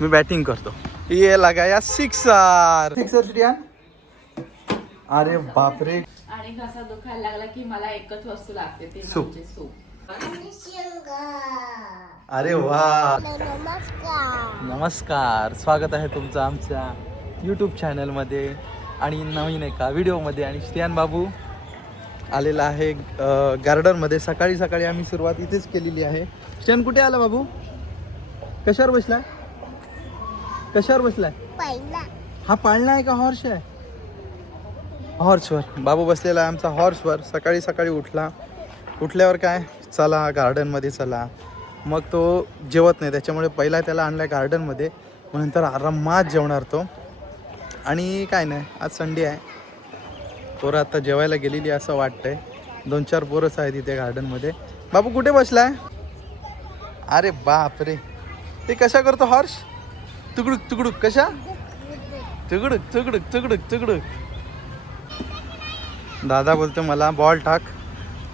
मी batting करतो. ये लगाया सिक्सर. श्रियान. अरे बापरे. आणि घसा दुखायला लागला की मला एकच वस्तू लागते ती सूप. म्हणजे सूप. अरे वा. नमस्कार. स्वागत आहे तुमचं आमच्या यूट्यूब चॅनलमध्ये आणि नवीन एका व्हिडिओमध्ये. आणि श्रियान बाबू आलेला आहे गार्डनमध्ये. सकाळी सकाळी आम्ही सुरुवात इथेच केलेली आहे. श्रियान कुठे आला बाबू? कशावर बसलाय? कशावर बसलाय? हा पाळणा आहे का हॉर्स आहे? हॉर्सवर बाबू बसलेला आहे आमचा हॉर्सवर. सकाळी सकाळी उठल्यावर काय चला गार्डनमध्ये चला. मग तो जेवत नाही त्याच्यामुळे पहिला त्याला आणला गार्डनमध्ये, मग नंतर आरामात जेवणार तो. आणि काय नाही, आज संडे आहे. पोरं आता जेवायला गेलेली असं वाटतंय. 2-4 पोरंच आहेत इथे गार्डनमध्ये. बाबू कुठे बसलाय? अरे बाप रे. ते कशा करतो हॉर्स? तुकडुक तुकडुक. कशा? तुकडुक तुकडुक तुकडुक तुकडुक. दादा बोलतो मला बॉल टाक,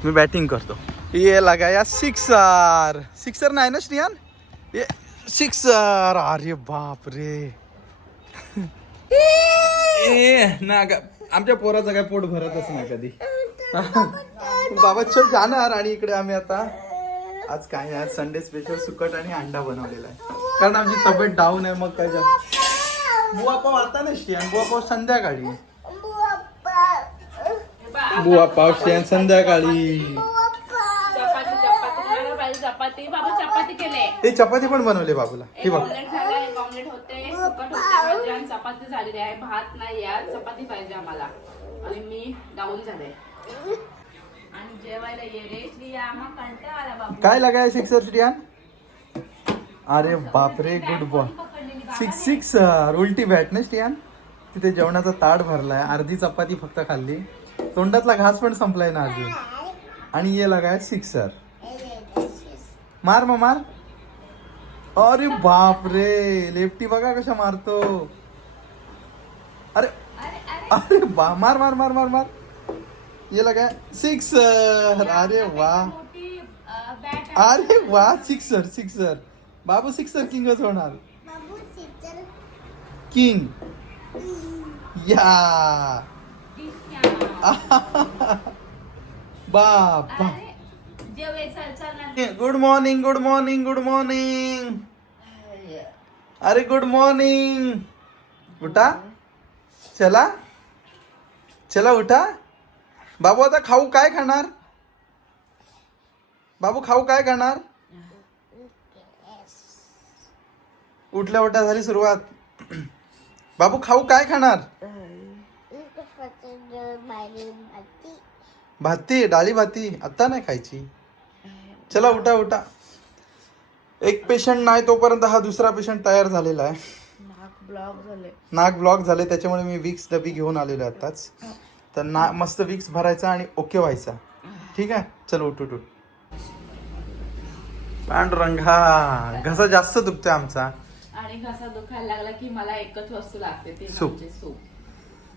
मी बॅटिंग करतो. ये लगाया सिक्सर. सिक्सर नाही ना श्रियान? ये सिक्सर. अरे बाप रे. ए ना आमच्या पोराचं काय पोट भरतच नाही कधी. बाबा चल जाणार. आणि इकडे आम्ही आता आज काय, आज संडे स्पेशल सुकट आणि अंडा बनवलेला आहे, कारण आमची तब्येत डाऊन आहे. मग काय बुवा पाव आता ना श्रियान, बुवा पाव संध्याकाळी. बुवा पाव श्रियान संध्याकाळी. चपाती बाबा चपाती केले. ते चपाती पण बनवले बाबूला. हे बघ ऑमलेट होते, सुकट होते आणि चपाती झालेली आहे. भात नाही यार, चपाती पाहिजे आम्हाला. आणि मी डाऊन झाले. आणि जेवायला ये रे श्रिया, आम्हाला कंटाळा आला बाबा. काय लगाय सिक्सर श्रियान? अरे बापरे, गुड बॉय. सिक्सर. उलटी बॅट ना श्रियान. तिथे जेवणाचा ताट भरलाय, अर्धी चपाती फक्त खाल्ली, तोंडातला घास पण संपलाय ना अजून. आणि ये लगाय सिक्सर. मार मग मार. अरे बाप रे, लेफ्टी बघा कशा मारतो. अरे अरे बा, मार मार मार मार मार. ये लगा सिक्सर. अरे वा, अरे वा. Sixer sixer. बाबू सिक्सर किंगच होणार. किंग या. बाबा. Good morning good morning good morning. अरे गुड मॉर्निंग. उठा चला चला उठा. बाबू आता खाऊ काय खाणार? बाबू खाऊ काय खाणार? उठल्या उठल्या झाली सुरुवात. बाबू खाऊ काय खाणार? भाती, डाळी भाती. आता नाही खायची. चला उठा उठा. एक पेशंट नाही तोपर्यंत हा दुसरा पेशंट तयार झालेला आहे. नाक ब्लॉक झाले त्याच्यामुळे मी विक्स डबी घेऊन आलेलो आताच. तर मस्त विक्स भरायचा आणि ओके व्हायचा. ठीक आहे, चल उठ उठ उठ. पांडुरंगा, घसा जास्त दुखतोय आमचा. आणि घसा दुखायला लागला की मला एकच वस्तू लागते ती सूप. म्हणजे सूप.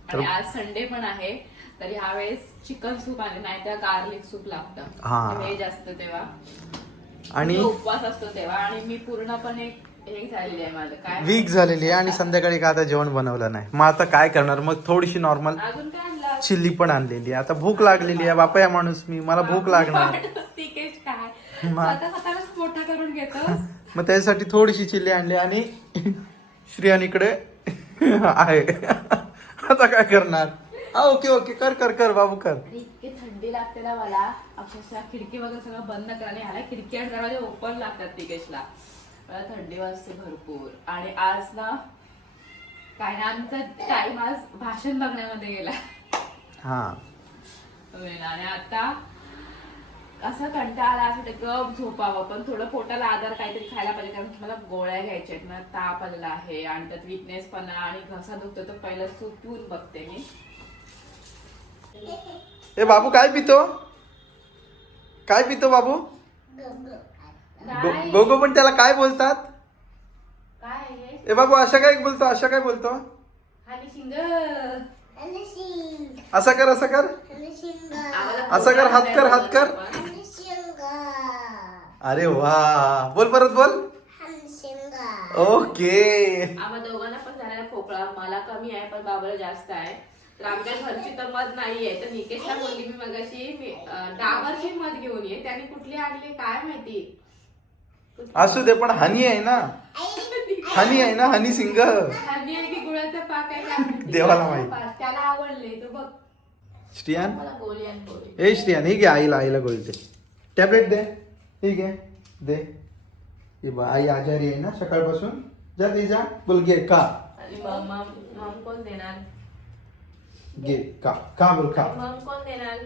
आणि आज संडे पण आहे, तर ह्यावेळेस चिकन सूप आले नाही तर गार्लिक सूप लागतं. व्हेज असतं तेव्हा आणि उपवास असतो तेव्हा. आणि मी पूर्णपणे हे झालेली आहे, माझं काय वीक झालेली आहे. आणि संध्याकाळी का आता जेवण बनवलं नाही. मग आता काय करणार, मग थोडीशी नॉर्मल अजून काय आणलं? चिल्ली पण आणलेली आहे. आता भूक लागलेली आहे. बापा या माणूस मी, मला भूक लागणार. स्वतःलाच मोठा करून घेतो. मग त्यासाठी थोडीशी चिल्ली आणली. आणि श्रियानीकडे आहे. आता काय करणार? ओके ओके, कर कर कर बाबू कर. इतकी थंडी लागते ना मला, अक्षरशः खिडकी वगैरे सगळं बंद करायला. ह्याला खिडकी आणि दरवाजे ओपन लागतात तिकेशला. मला थंडी वाजते भरपूर. आणि आज ना काय ना, आमचा टाइम आज भाषण बघण्यामध्ये गेला. आणि आता असं कंटाळा आला, असं गप झोपावं, पण थोडं पोटाला आधार काहीतरी खायला पाहिजे, कारण मला गोळ्या घ्यायच्या आहेत. मला ताप आलेला आहे आणि त्यात विकनेस पण आणि घसा दुखतो. तर पहिलं सूप पिऊन बघते मी. ए बाबू काय पितो? काय पितो बाबू? गोगो. पण त्याला काय बोलतात? काय ए बाबू अशा काय बोलतो? अशा काय बोलतो? असं कर असं कर असं कर. हात कर हात कर. अरे वा, बोल परत बोल. ओके. आम्हा दोघांना पण झालेला खोकला, मला कमी आहे पण बाबाला जास्त आहे. तर आमच्या घरची तर मध नाहीये, तर निकेशला बोलली मी मगाशी डाबरची मध घेऊन ये. त्याने कुठली आणली काय माहिती. असू दे पण हनी आहे ना, हनी आहे ना, हनी सिंग. हनी आहे की गुळाचा पाक आहे काय माहिती. देवाला माहिती. त्याला आवडले तो बघ. श्रियान, मला गोळी आणि गोळी. ए श्रियान, ही घे आईला गोळी दे. टॅबलेट दे, ठीक आहे दे. हे बा आई आजारी आहे ना सकाळपासून. जा दे जा. बोल घे का. आणि मम कोण देणार. घे का बोल का. मम कोण देणार.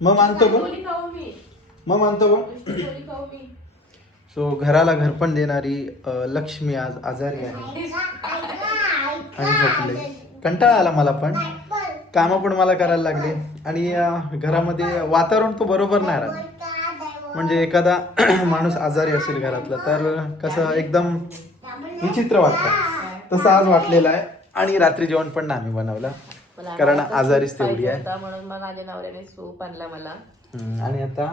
मग मानतो बोल. गोळी खाऊ मी. मग मानतो बोल. गोळी खाऊ मी. सो घराला घरपण देणारी लक्ष्मी आज आजारी आहे आणि झोपले. कंटाळा आला मला पण, कामं पण मला करायला लागले आणि घरामध्ये वातावरण तो बरोबर नाही राहत. म्हणजे एखादा माणूस आजारी असेल घरातला तर कसं एकदम विचित्र वाटतं. तसं आज वाटलेलं आहे. आणि रात्री जेवण पण आम्ही बनवलं कारण आजारीच तेवढी आहे म्हणून मग माझ्या नवऱ्याने सूप आणला मला. आणि आता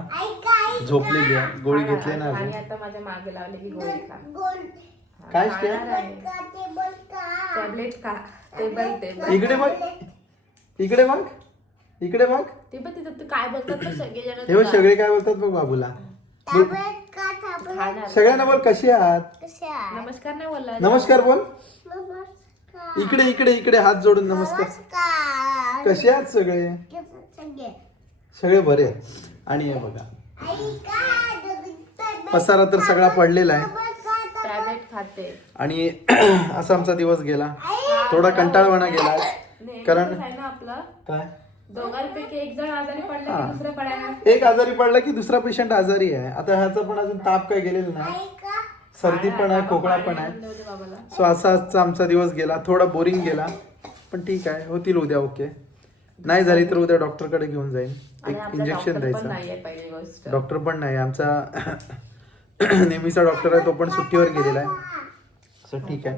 झोपलेली आहे. गोळी घेतली ना आणि अजून. आता माझ्या मागे लावलेली गोळी खा. काय टॅबलेट खा. टेबल इकडे बघ, इकडे बघ, इकडे बघ. ते बघ तिथं तू काय बोलतात ना सगळेजण. हे बघ सगळे काय बोलतात बघ बाबूला. बोल. सगळ्यांना बोल कशी आहात. नमस्कार नाही बोलला. नमस्कार बोल. इकडे इकडे इकडे हात जोडून नमस्कार. कसे आहात सगळे. सगळे बरे आहेत. आणि हे बघा पसारा तर सगळा पडलेला आहे. टॅबलेट खाते. आणि असा आमचा दिवस गेला. थोडा कंटाळवाणा गेला कारण आपलं काय दोघांपैकी एक जण आजारी पडला की दुसरं पडायला. एक आजारी पडला की दुसरा पेशंट आजारी आहे. आता ह्याचा पण अजून ताप काय गेलेला नाही. सर्दी पण आहे, खोकला पण आहे. सो असा आजचा आमचा दिवस गेला. थोडा बोरिंग गेला पण ठीक आहे, होतील उद्या. ओके नाही झाली तर उद्या डॉक्टरकडे घेऊन जाईल. एक इंजेक्शन द्यायचं. डॉक्टर पण नाही आमचा नेहमीचा डॉक्टर आहे, तो पण सुट्टीवर गेलेला आहे. सो ठीक आहे,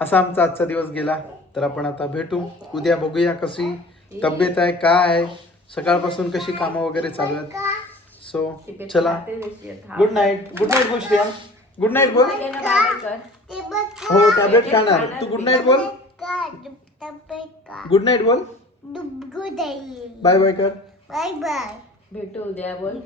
असा आमचा आजचा दिवस गेला. तर आपण आता भेटू उद्या. बघूया कशी तब्येत आहे, काय आहे, सकाळपासून कशी कामं वगैरे चालू आहेत. सो चला, गुड नाईट. गुड नाईट बोल श्रेया. गुड नाईट बोल. हो टॅबलेट खाणार तू. गुड नाईट बोल. गुड नाईट बोल. बाय बाय कर. भेटू उद्या बोल.